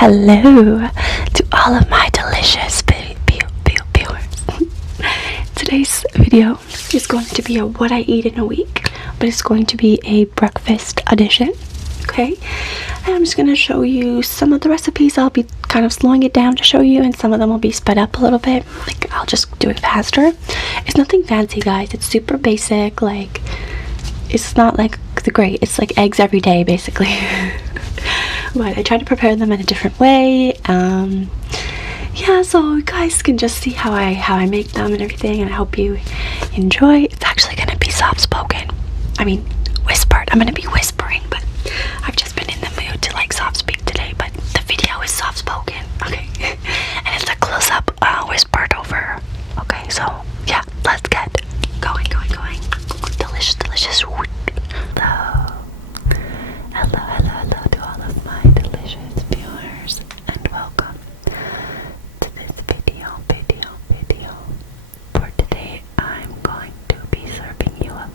Hello to all of my delicious viewers. Today's video is going to be a what I eat in a week, but it's going to be a breakfast edition. Okay, and I'm just going to show you some of the recipes. I'll be kind of slowing it down to show you, and some of them will be sped up a little bit. Like, I'll just do it faster. It's nothing fancy, guys. It's super basic. Like, it's not like the great. It's like eggs every day, basically. But I try to prepare them in a different way. Yeah, so you guys can just see how I make them and everything, and I hope you enjoy. It's actually gonna be soft spoken. I mean, whispered. I'm gonna be whispering, but I've just been in the mood to like soft speak today. But the video is soft spoken, okay? And it's a close up, whispered over. Okay, so yeah, let's get going. Delicious. Hello to all of my delicious viewers, and welcome to this video. For today, I'm going to be serving you up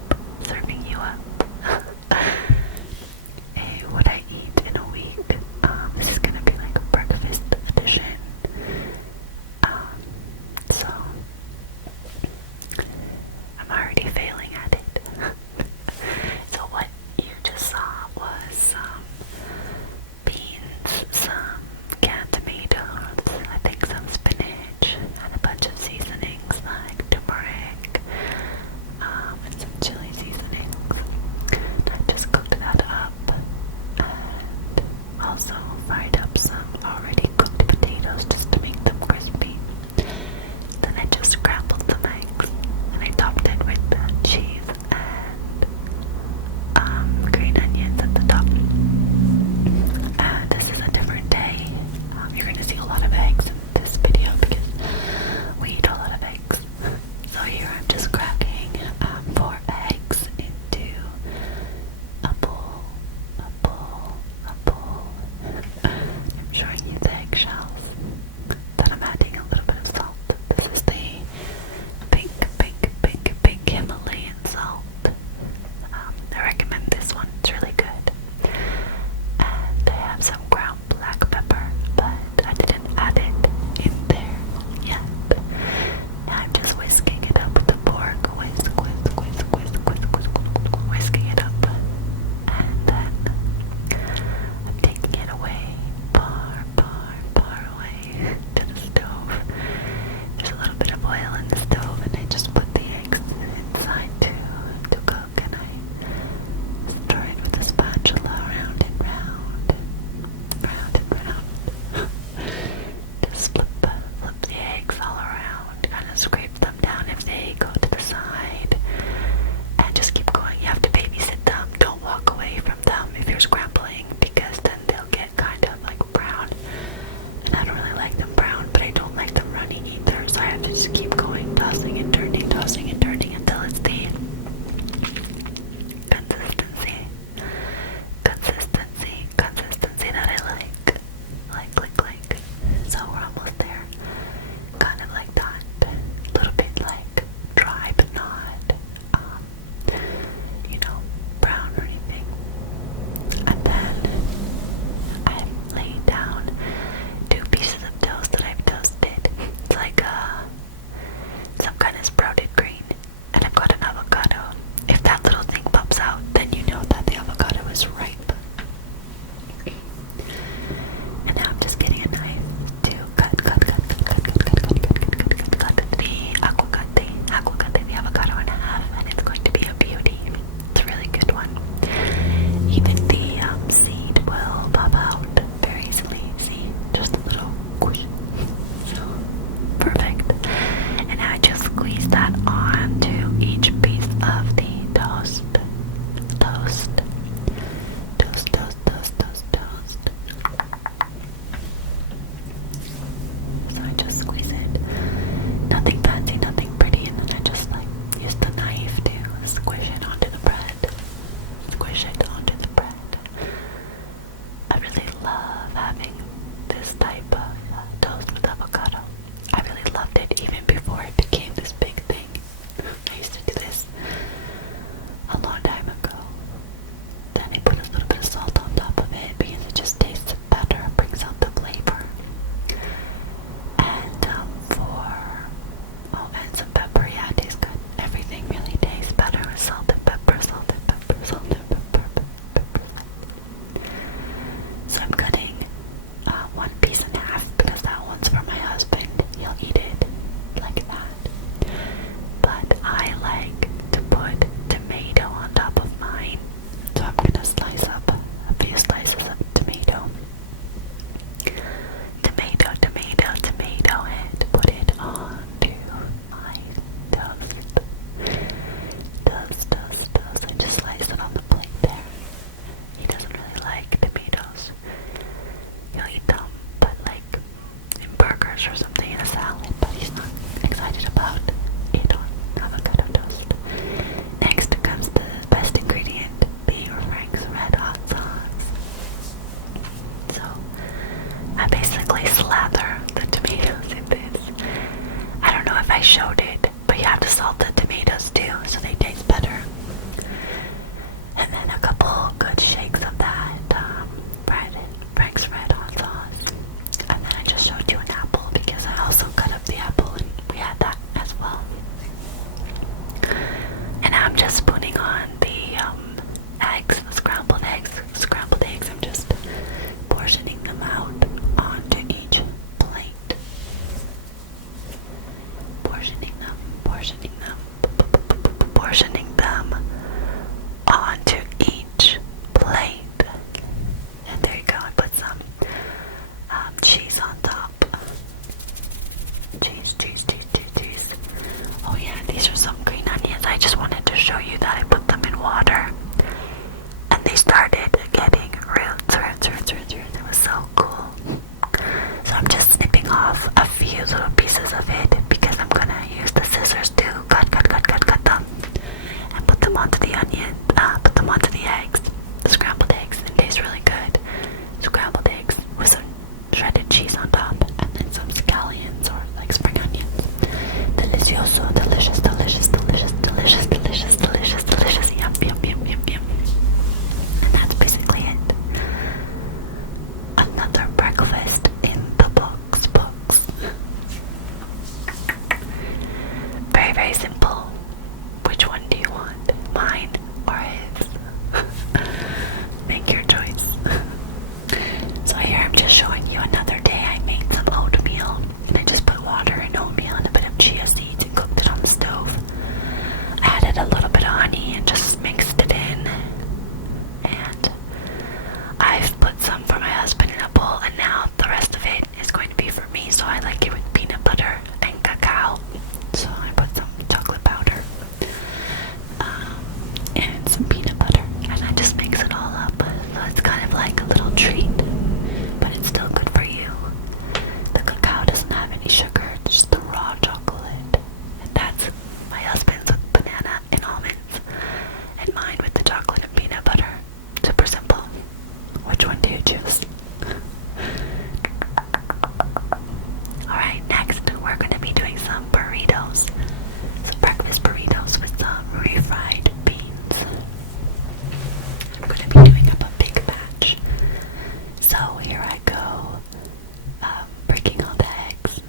eggs or something in a salad, but he's not excited about it on avocado toast. Next comes the best ingredient, being Frank's Red Hot sauce. So I basically slather the tomatoes in this. I don't know if I showed it, but you have to salt the tomatoes too so they taste better. And then a couple good shakes of that Frank's Red Hot sauce. And then I just showed you an apple because I also cut up the apple and we had that as well. And I'm just spooning on the eggs, the scrambled eggs. Scrambled eggs, I'm just portioning them out onto each plate. Portioning them onto each plate. And there you go, I put some cheese on top. Cheese. Oh yeah, these are some green onions. I just wanted to show you that I put them in water. And they started getting roots. It was so cool. So I'm just snipping off a few little pieces of it because I'm gonna use the scissors to cut them and put them onto the onion, put them onto the eggs, the scrambled eggs. It tastes really good. Scrambled eggs with some shredded cheese on top and then some scallions or like spring onions. Delicioso, delicious. Yum. And that's basically it. Another breakfast in the books. Very, very simple. Which one do you want? Mine or his? Make your choice. So here I'm just showing you another day I made some oatmeal. And I just put water and oatmeal and a bit of chia seeds and cooked it on the stove. I added a little bit of honey and just mixed it in. And I've put some for my husband in a bowl, and now the rest of it is going to be for me. So I like it with peanut butter and cacao. So I put some chocolate powder and some peanut butter, and I just mix it all up. So it's kind of like a little treat, but it's still good for you. The cacao doesn't have any sugar, it's just the raw chocolate. And that's my husband's with banana and almonds, and mine with the chocolate and peanut butter. Super simple. Which one do you choose? Alright, next we're going to be doing some burritos. Some breakfast burritos with some refried beans. I'm going to be doing up a big batch. So here I go, breaking all the eggs.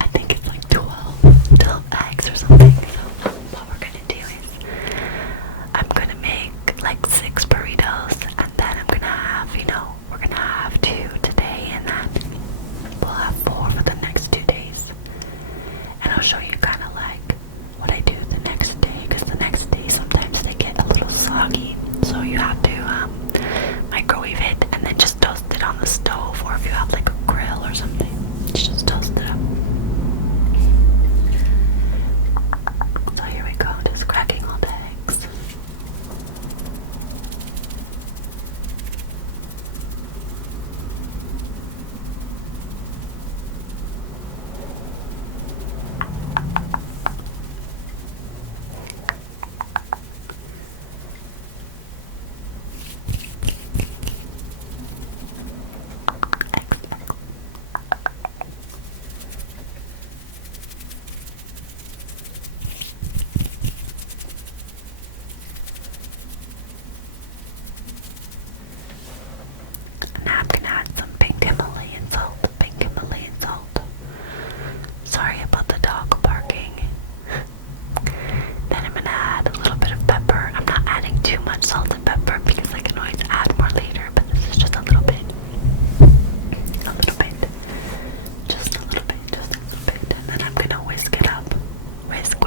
I think it's like 12 eggs or something. So what we're going to do is I'm going to make like 6 burritos, and then I'm going to have, we're going to have 2 today, and then we'll have 4 for the next 2 days. And I'll show you kind of like what I do the next day, because the next day sometimes they get a little soggy, so you have to microwave it and then just toast it on the stove, or if you have like a grill or something, just toast it up. So here we go, just cracking all the eggs. Now I'm gonna add some pink Himalayan salt. Sorry about the dog barking. Then I'm gonna add a little bit of pepper. I'm not adding too much salt and pepper because I can always add more later, but this is just a little bit. Just a little bit. And then I'm gonna whisk it up. Whisk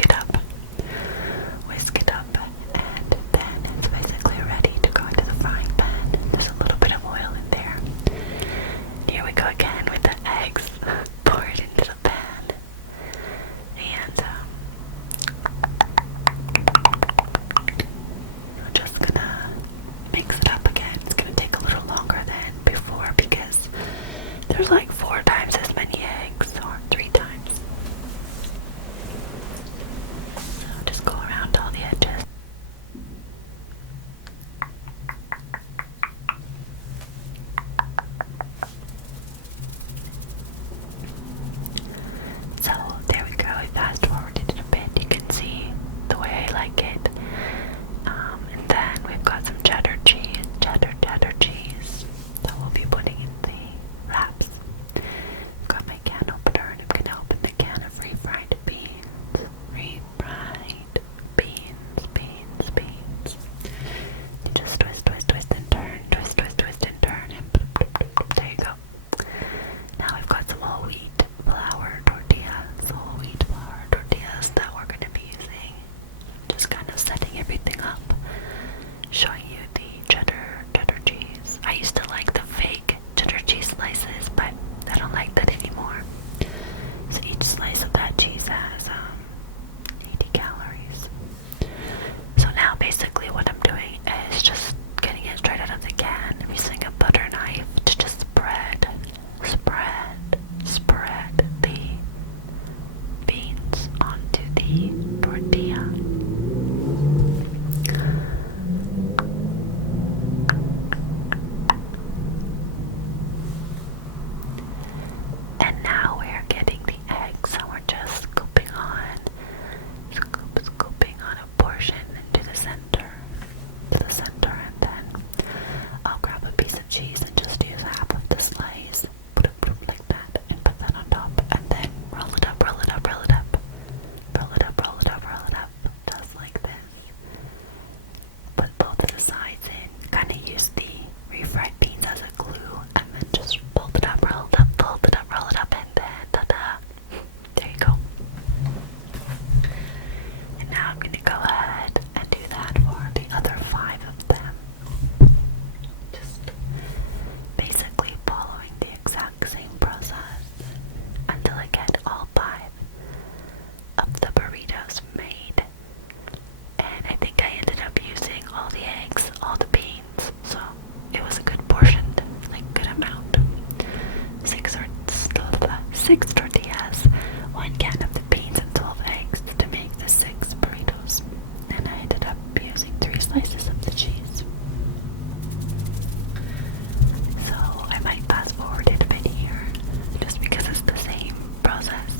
it up. Whisk it up. And then it's basically ready to go into the frying pan. There's a little bit of oil in there. Here we go again with the eggs. Pour it into the pan. And I'm just gonna mix it up again. It's gonna take a little longer than before because there's like 4 And now we're getting the eggs, and we're just scooping on a portion into the center, and then I'll grab a piece of cheese and just use half of the slice, put it like that, and put that on top, and then roll it up, just like this. Put both of the sides in, kind of use the refried beans as a glue, and then just fold it up, roll it up, and then ta-da! There you go. And now I'm gonna go ahead and do that for the other 5 of them. Just basically following the exact same process until I get all 5 of the burritos made. And I think I ended up using all the eggs, all the beans, so it was a good portion, like good amount. 6 tortillas, 1 can of the beans, and 12 eggs to make the 6 burritos. And I ended up using 3 slices of the cheese. So I might fast forward it a bit here, just because it's the same process.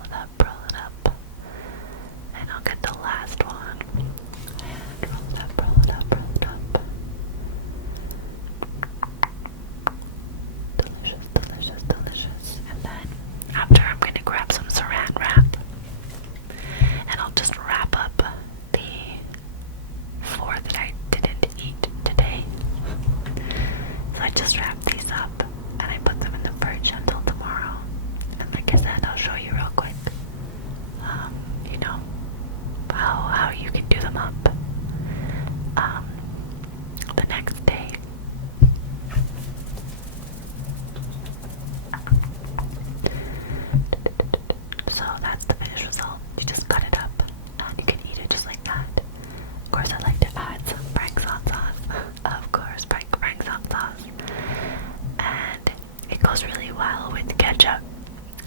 roll it up, roll it up. And I'll get the last one. And roll it up, roll it up, roll it up. Delicious, delicious, delicious. And then after I'm going to grab some saran wrap. And I'll just wrap up the 4 that I didn't eat today. So I just wrap these up and I put them in the fridge until tomorrow. And like I said, I'll show you real quick. You know, how you can do them up the next day. So that's the finished result. You just cut it up and you can eat it just like that. Of course, I like to add some Frank's hot sauce. Of course, Frank's hot sauce. And it goes really well with ketchup.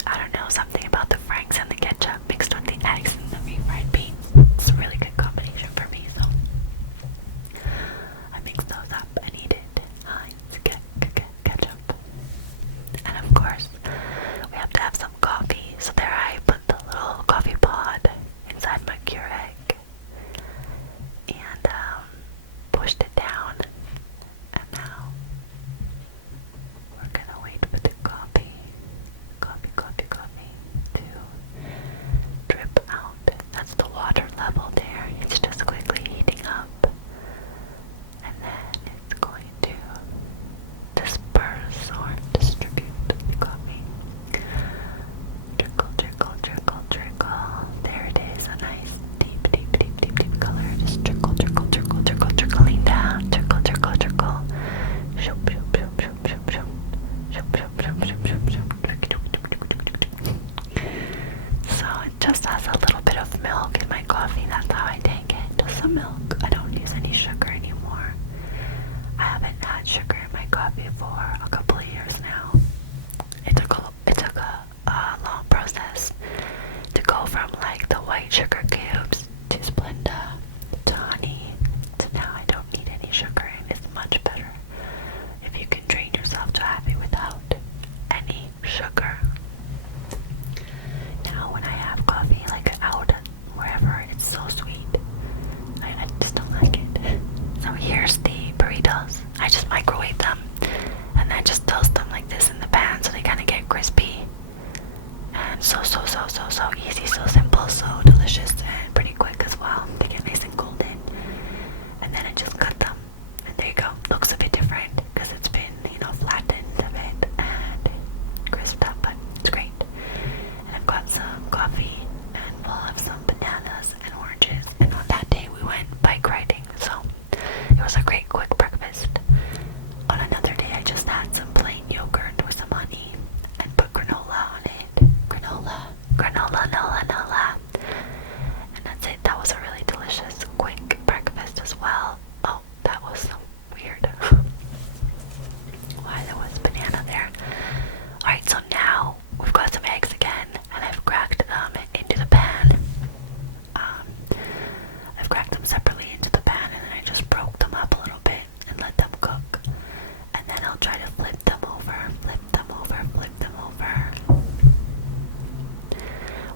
I don't know, something about the Franks and the ketchup mixed with the eggs and the refried beans. It's a really good combination for me, so I mix those up and eat it. Ketchup. And of course, we have to have some coffee. So there I put the little coffee pod inside my Keurig and pushed it down. And now we're gonna wait for the coffee to drip out. That's the water level there. It's just quickly heating up. And then it's going to disperse or distribute the coffee. Trickle, trickle, trickle, trickle. There it is, a nice deep color. Just trickle, trickle, trickle, trickle, trickling down. Trickle, trickle, trickle. Shoop, shoop, shoop, shoop, shoop, shoop. Shoop, shoop, shoop, shoop, shoop, shoop. So it just has a little bit of milk in my coffee. That's how I take it. Just some milk. I don't use any sugar anymore. I haven't had sugar in my coffee for a couple of years now. It took a long process to go from like the white sugar cubes to Splenda to honey to now I don't need any sugar, and it's much better if you can train yourself to have it without any sugar. Now when I have coffee like out wherever, it's so sweet. I just don't like it. So here's the burritos. I just microwave them and then just toast them like this in the pan so they kind of get crispy. And so easy, so simple, so delicious, and pretty quick as well. They get nice and golden. And then I just cut them. And there you go. Looks a bit different because it's been, flattened a bit and crisped up, but it's great. And I've got some coffee and we'll have some bananas and oranges. And on that day we went bike riding, so it was a great quick breakfast. On another day I just had some plain yogurt with some honey and put granola on it. Granola. And that's it. That was a really delicious quick breakfast as well. Oh, that was so weird. Why there was banana there. Alright, so now we've got some eggs again, and I've cracked them into the pan. I've cracked them separately into the pan, and then I just broke them up a little bit and let them cook. And then I'll try to flip them over.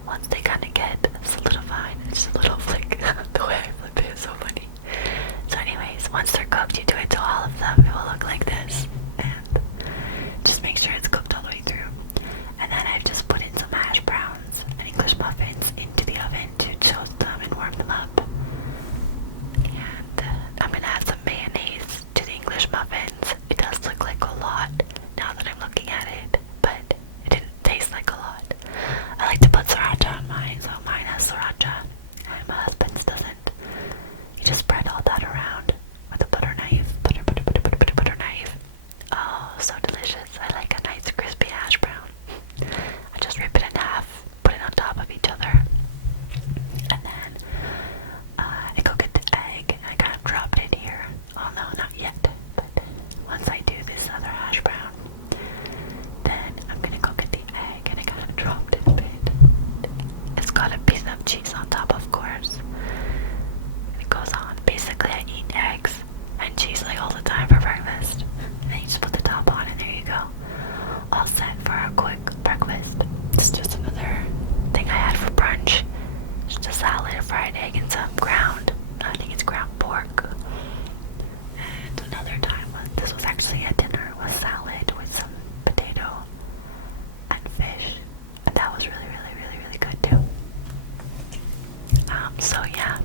Once they kind of get solidified, it's just a little flick. The way I flip it is so funny. So anyways, once they're cooked, you do it to all of them. It will look like this. And just make sure it's cooked all the way through. And then I've just put in some hash browns and English muffins into the oven to toast them and warm them up. And I'm going to add some mayonnaise to the English muffins. It does look like a lot now that I'm looking at it, but it didn't taste like a lot. I like to put sriracha on mine, so mine has sriracha and my husband's doesn't. You just spread all that around with a butter knife. Butter knife. Oh, so delicious. I like a nice crispy hash brown. I just rip it in half, put it on top of each other, and then I go get the egg, and I kind of dropped it here. Oh no, not yet, but once I do this other hash brown, then I'm gonna go get the egg, and I kind of dropped it a bit. It's got a piece of cheese on top, of course. It goes on. Basically, I eat eggs and cheese like all the time for breakfast. And then you just put the top on, and there you go. All set for a quick breakfast. It's just another thing I So yeah,